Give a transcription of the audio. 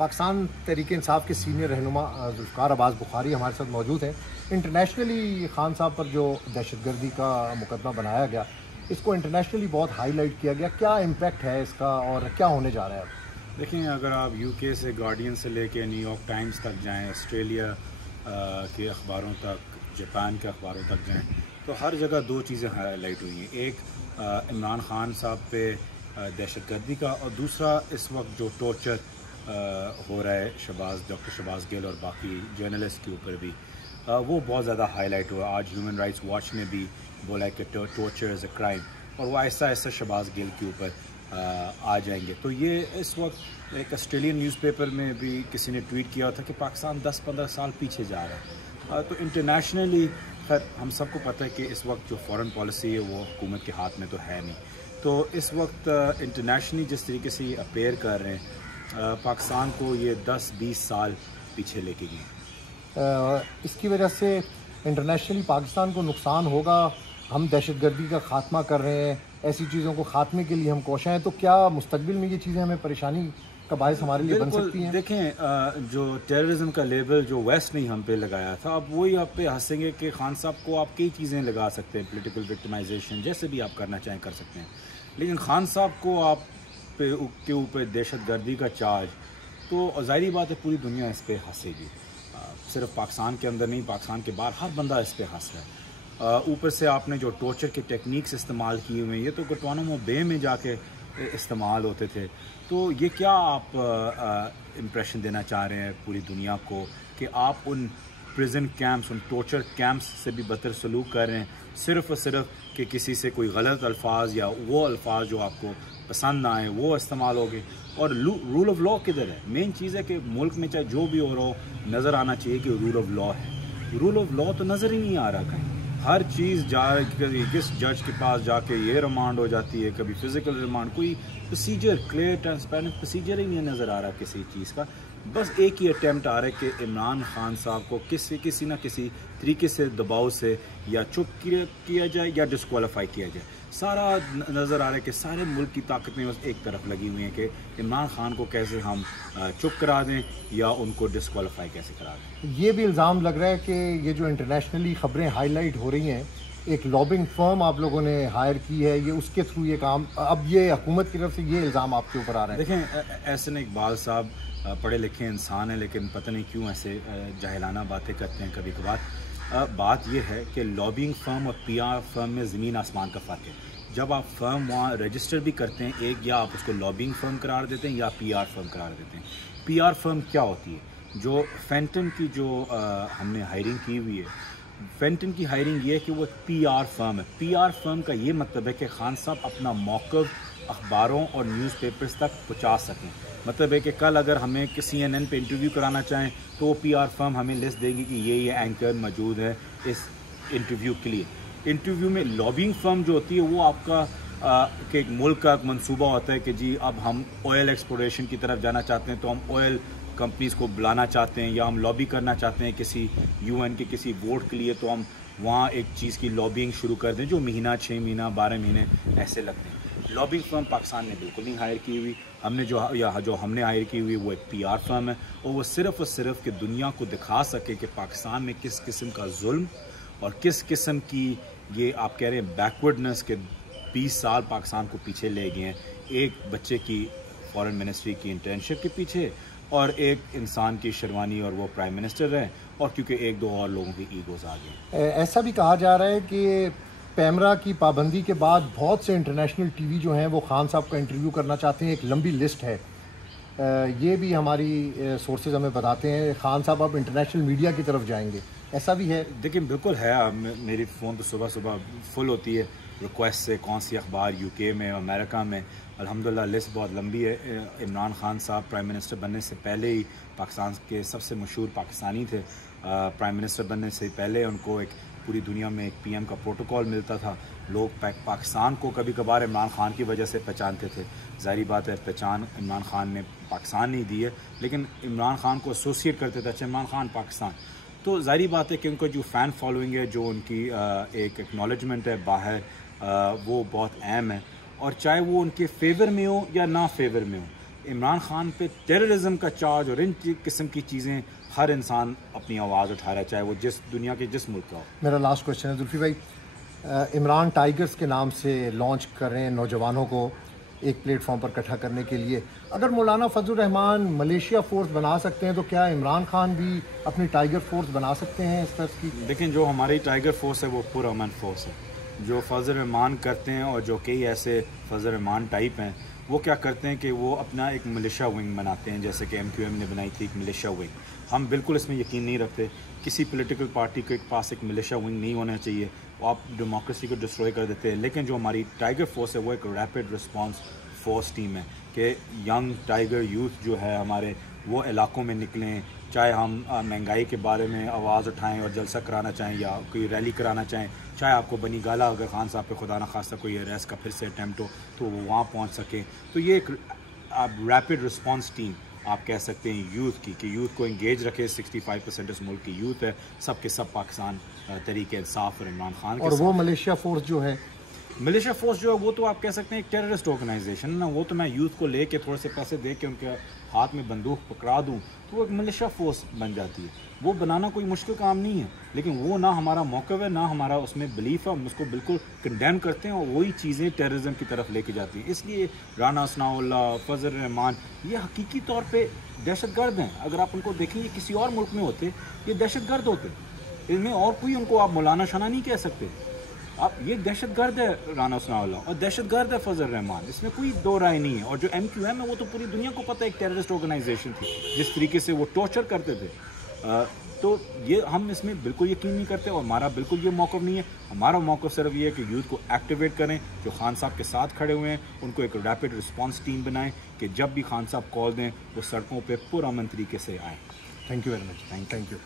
पाकिस्तान तहरीक इंसाफ के सीनियर रहनुमा जुल्फ़िकार अब्बास बुखारी हमारे साथ मौजूद हैं। इंटरनेशनली खान साहब पर जो दहशतगर्दी का मुकदमा बनाया गया, इसको इंटरनेशनली बहुत हाईलाइट किया गया। क्या इम्पैक्ट है इसका और क्या होने जा रहा है? देखें, अगर आप यूके से गार्डियन से लेके न्यूयॉर्क टाइम्स तक जाएं, ऑस्ट्रेलिया के अखबारों तक, जापान के अखबारों तक जाएं, तो हर जगह दो चीज़ें हाईलाइट हुई हैं। एक इमरान खान साहब पे दहशतगर्दी का, और दूसरा इस वक्त जो टॉर्चर हो रहा है डॉक्टर शहबाज गिल और बाकी जर्नलिस्ट के ऊपर भी, वो बहुत ज़्यादा हाईलाइट हुआ। आज ह्यूमन राइट्स वॉच ने भी बोला कि टॉर्चर इज़ अ क्राइम, और वो ऐसा ऐसा शहबाज गिल के ऊपर आ जाएंगे। तो ये इस वक्त एक ऑस्ट्रेलियन न्यूज़पेपर में भी किसी ने ट्वीट किया था कि पाकिस्तान 10-15 साल पीछे जा रहा है। तो इंटरनेशनली खैर हम सबको पता है कि इस वक्त जो फॉरेन पॉलिसी है वो हुकूमत के हाथ में तो है नहीं। तो इस वक्त इंटरनेशनली जिस तरीके से ये अपेयर कर रहे हैं, पाकिस्तान को ये 10-20 साल पीछे लेके गए। इसकी वजह से इंटरनेशनली पाकिस्तान को नुकसान होगा। हम दहशतगर्दी का खात्मा कर रहे हैं, ऐसी चीज़ों को खात्मे के लिए हम कोशिश हैं, तो क्या मुस्तकबिल में ये चीज़ें हमें परेशानी का बायस हमारे लिए बन सकती हैं? देखें, जो टेररिज्म का लेबल जो वेस्ट ने हम पे लगाया था, अब वही आप पे हंसेंगे कि खान साहब को आप कई चीज़ें लगा सकते हैं, पॉलिटिकल विक्टिमाइजेशन जैसे भी आप करना चाहें कर सकते हैं, लेकिन खान साहब को आप के ऊपर दहशतगर्दी का चार्ज, तो ज़ाहिर बात है पूरी दुनिया इस पर हंसेगी। सिर्फ पाकिस्तान के अंदर नहीं, पाकिस्तान के बाहर हर बंदा इस पर हंस रहा है। ऊपर से आपने जो टॉर्चर के टेक्निक्स इस्तेमाल किए हुए हैं, ये तो गुआंटानामो बे में जाके इस्तेमाल होते थे। तो ये क्या आप इम्प्रेशन देना चाह रहे हैं पूरी दुनिया को कि आप उन प्रिजन कैंप्स, उन टॉर्चर कैंप्स से भी बदतर सलूक कर रहे हैं, सिर्फ़ और सिर्फ कि किसी से कोई गलत अल्फाज या वो अल्फाज जो आपको पसंद ना आए वो इस्तेमाल हो गए। और रूल ऑफ लॉ किधर है? मेन चीज़ है कि मुल्क में चाहे जो भी हो रहा हो, नज़र आना चाहिए कि रूल ऑफ लॉ है। रूल ऑफ लॉ तो नज़र ही नहीं आ रहा कहीं। हर चीज़ किस जज के पास जाके ये रिमांड हो जाती है, कभी फिजिकल रिमांड, कोई प्रोसीजर, क्लियर ट्रांसपेरेंट प्रोसीजर ही नहीं नज़र आ रहा किसी चीज़ का। बस एक ही अटैम्प्ट आ रहा है कि इमरान खान साहब को किसी ना किसी तरीके से दबाव से या चुप किया जाए या डिस्क्वालीफाई किया जाए। सारा नज़र आ रहा है कि सारे मुल्क की ताकतें बस एक तरफ लगी हुई हैं कि इमरान खान को कैसे हम चुप करा दें या उनको डिस्क्वालीफाई कैसे करा दें। ये भी इल्ज़ाम लग रहा है कि ये जो इंटरनेशनली ख़बरें हाईलाइट हो रही हैं, एक लॉबिंग फर्म आप लोगों ने हायर की है, ये उसके थ्रू ये काम, अब ये हुकूमत की तरफ से ये इल्ज़ाम आपके ऊपर आ रहा है। देखें, एहसन इकबाल साहब पढ़े लिखे इंसान हैं, लेकिन पता नहीं क्यों ऐसे जाहिलाना बातें करते हैं कभी कभार। बात यह है कि लॉबिंग फर्म और पीआर फर्म में ज़मीन आसमान का फ़र्क है। जब आप फर्म वहाँ रजिस्टर भी करते हैं, एक या आप उसको लॉबिंग फर्म करार देते हैं या पीआर फर्म करार देते हैं। पीआर फर्म क्या होती है? जो फेंटन की जो हमने हायरिंग की हुई है, फेंटन की हायरिंग ये है कि वो एक पीआर फर्म है। पीआर फर्म का ये मतलब है कि खान साहब अपना मौक़िफ़ अखबारों और न्यूज़पेपर्स तक पहुँचा सकें। मतलब है कि कल अगर हमें CNN पे इंटरव्यू कराना चाहें तो वो पीआर फर्म हमें लिस्ट देगी कि ये एंकर मौजूद है इस इंटरव्यू के लिए। इंटरव्यू में लॉबिंग फर्म जो होती है वो आपका कि एक मुल्क का मंसूबा होता है कि जी अब हम ऑयल एक्सप्लोरेशन की तरफ जाना चाहते हैं, तो हम ऑयल कंपनीज़ को बुलाना चाहते हैं या हम लॉबी करना चाहते हैं किसी UN के किसी वोट के लिए, तो हम वहाँ एक चीज़ की लॉबिंग शुरू कर दें जो महीना, 6 महीना, 12 महीने ऐसे लगते हैं। लॉबिंग फर्म पाकिस्तान ने बिल्कुल नहीं हायर की हुई। हमने जो हमने हायर की हुई वो एक पीआर फर्म है, और वो सिर्फ़ और सिर्फ कि दुनिया को दिखा सके कि पाकिस्तान में किस किस्म का जुल्म और किस किस्म की ये आप कह रहे हैं बैकवर्डनेस के 20 साल पाकिस्तान को पीछे ले गए हैं। एक बच्चे की फॉरेन मिनिस्ट्री की इंटर्नशिप के पीछे, और एक इंसान की शेरवानी और वो प्राइम मिनिस्टर रहे, और क्योंकि एक दो और लोगों की ईगोज़ आ गए। ऐसा भी कहा जा रहा है कि पैमरा की पाबंदी के बाद बहुत से इंटरनेशनल टीवी जो हैं वो खान साहब का इंटरव्यू करना चाहते हैं, एक लंबी लिस्ट है। ये भी हमारी सोर्सेज हमें बताते हैं खान साहब अब इंटरनेशनल मीडिया की तरफ जाएंगे, ऐसा भी है? देखिए, बिल्कुल है। मेरी फ़ोन तो सुबह सुबह फुल होती है रिक्वेस्ट से, कौन सी अखबार यूके में, अमेरिका में। अल्हम्दुलिल्लाह लिस्ट बहुत लंबी है। इमरान खान साहब प्राइम मिनिस्टर बनने से पहले ही पाकिस्तान के सबसे मशहूर पाकिस्तानी थे। प्राइम मिनिस्टर बनने से पहले उनको एक पूरी दुनिया में एक PM का प्रोटोकॉल मिलता था। लोग पाकिस्तान को कभी कभार इमरान खान की वजह से पहचानते थे। ज़ाहिर बात है पहचान इमरान खान ने पाकिस्तान नहीं दी है, लेकिन इमरान खान को एसोसिएट करते थे, अच्छा इमरान खान पाकिस्तान। तो ज़ाहिर बात है कि उनको जो फ़ैन फॉलोइंग है, जो उनकी एक एक्नॉलेजमेंट है बाहर, वो बहुत अहम है। और चाहे वो उनके फेवर में हो या ना फेवर में हो, इमरान खान पे टेररिज्म का चार्ज और इन किस्म की चीज़ें हर इंसान अपनी आवाज़ उठा रहा है, चाहे वो जिस दुनिया के जिस मुल्क का हो। मेरा लास्ट क्वेश्चन है जुल्फी भाई, इमरान टाइगर्स के नाम से लॉन्च कर रहे हैं नौजवानों को एक प्लेटफॉर्म पर इकट्ठा करने के लिए। अगर मौलाना फजल रहमान मलेशिया फोर्स बना सकते हैं तो क्या इमरान खान भी अपनी टाइगर फोर्स बना सकते हैं इस तरह की? लेकिन जो हमारी टाइगर फोर्स है वो पुरअमन फोर्स है। जो फजल रहमान करते हैं और जो कई ऐसे फजल रहमान टाइप हैं वो क्या करते हैं कि वो अपना एक मिलिशिया विंग बनाते हैं, जैसे कि MQM ने बनाई थी एक मिलिशिया विंग। हम बिल्कुल इसमें यकीन नहीं रखते, किसी पॉलिटिकल पार्टी के पास एक मिलिशिया विंग नहीं होना चाहिए, वो आप डेमोक्रेसी को डिस्ट्रॉय कर देते हैं। लेकिन जो हमारी टाइगर फोर्स है वो एक रैपिड रिस्पांस फोर्स टीम है कि यंग टाइगर यूथ जो है हमारे वो इलाकों में निकलें, चाहे हम महंगाई के बारे में आवाज़ उठाएं और जलसा कराना चाहें या कोई रैली कराना चाहें, चाहे आपको बनी गाला अगर खान साहब पे खुदा न खास्ता कोई अरेस्ट का फिर से अटैम्प्ट हो तो वो वहाँ पहुँच सकें। तो ये एक रैपिड रिस्पांस टीम आप कह सकते हैं यूथ की, कि यूथ को इंगेज रखे। 65% इस मुल्क की यूथ है, सब के सब पाकिस्तान तरीके इंसाफ और इमरान खान के और वो मलेशिया फोर्स जो है, मलेशिया फोर्स जो है वो तो आप कह सकते हैं एक टेररिस्ट ऑर्गेनाइजेशन ना, वो तो मैं यूथ को लेके थोड़े से पैसे दे के उनके हाथ में बंदूक पकड़ा दूं तो वो एक मलेशिया फोर्स बन जाती है। वो बनाना कोई मुश्किल काम नहीं है, लेकिन वो ना हमारा मौक़िफ़ है ना हमारा उसमें बिलीफ है, हम उसको बिल्कुल कंडेम करते हैं और वही चीज़ें टेररिज्म की तरफ लेके जाती हैं। इसलिए राना सनाउल्लाह, फजल रहमान ये हकीकी तौर पर दहशतगर्द हैं। अगर आप उनको देखें, ये किसी और मुल्क में होते ये दहशतगर्द होते, इनमें और कोई उनको आप मौलाना शना नहीं कह सकते। अब ये दहशतगर्द है राना सनाउल्लाह और दहशतगर्द है फजल रहमान, इसमें कोई दो राय नहीं है। और जो MQM है वो तो पूरी दुनिया को पता है एक टेररिस्ट ऑर्गेनाइजेशन थी, जिस तरीके से वो टॉर्चर करते थे। तो ये हम इसमें बिल्कुल यकीन नहीं करते और हमारा बिल्कुल ये मौक़िफ़ नहीं है। हमारा मौक़िफ़ सिर्फ ये है कि यूथ को एक्टिवेट करें, जो खान साहब के साथ खड़े हुए हैं उनको एक रैपिड रिस्पांस टीम बनाएं कि जब भी खान साहब कॉल दें वो सड़कों पर पुरअमन तरीके से आएँ। Thank you very much. Thank you.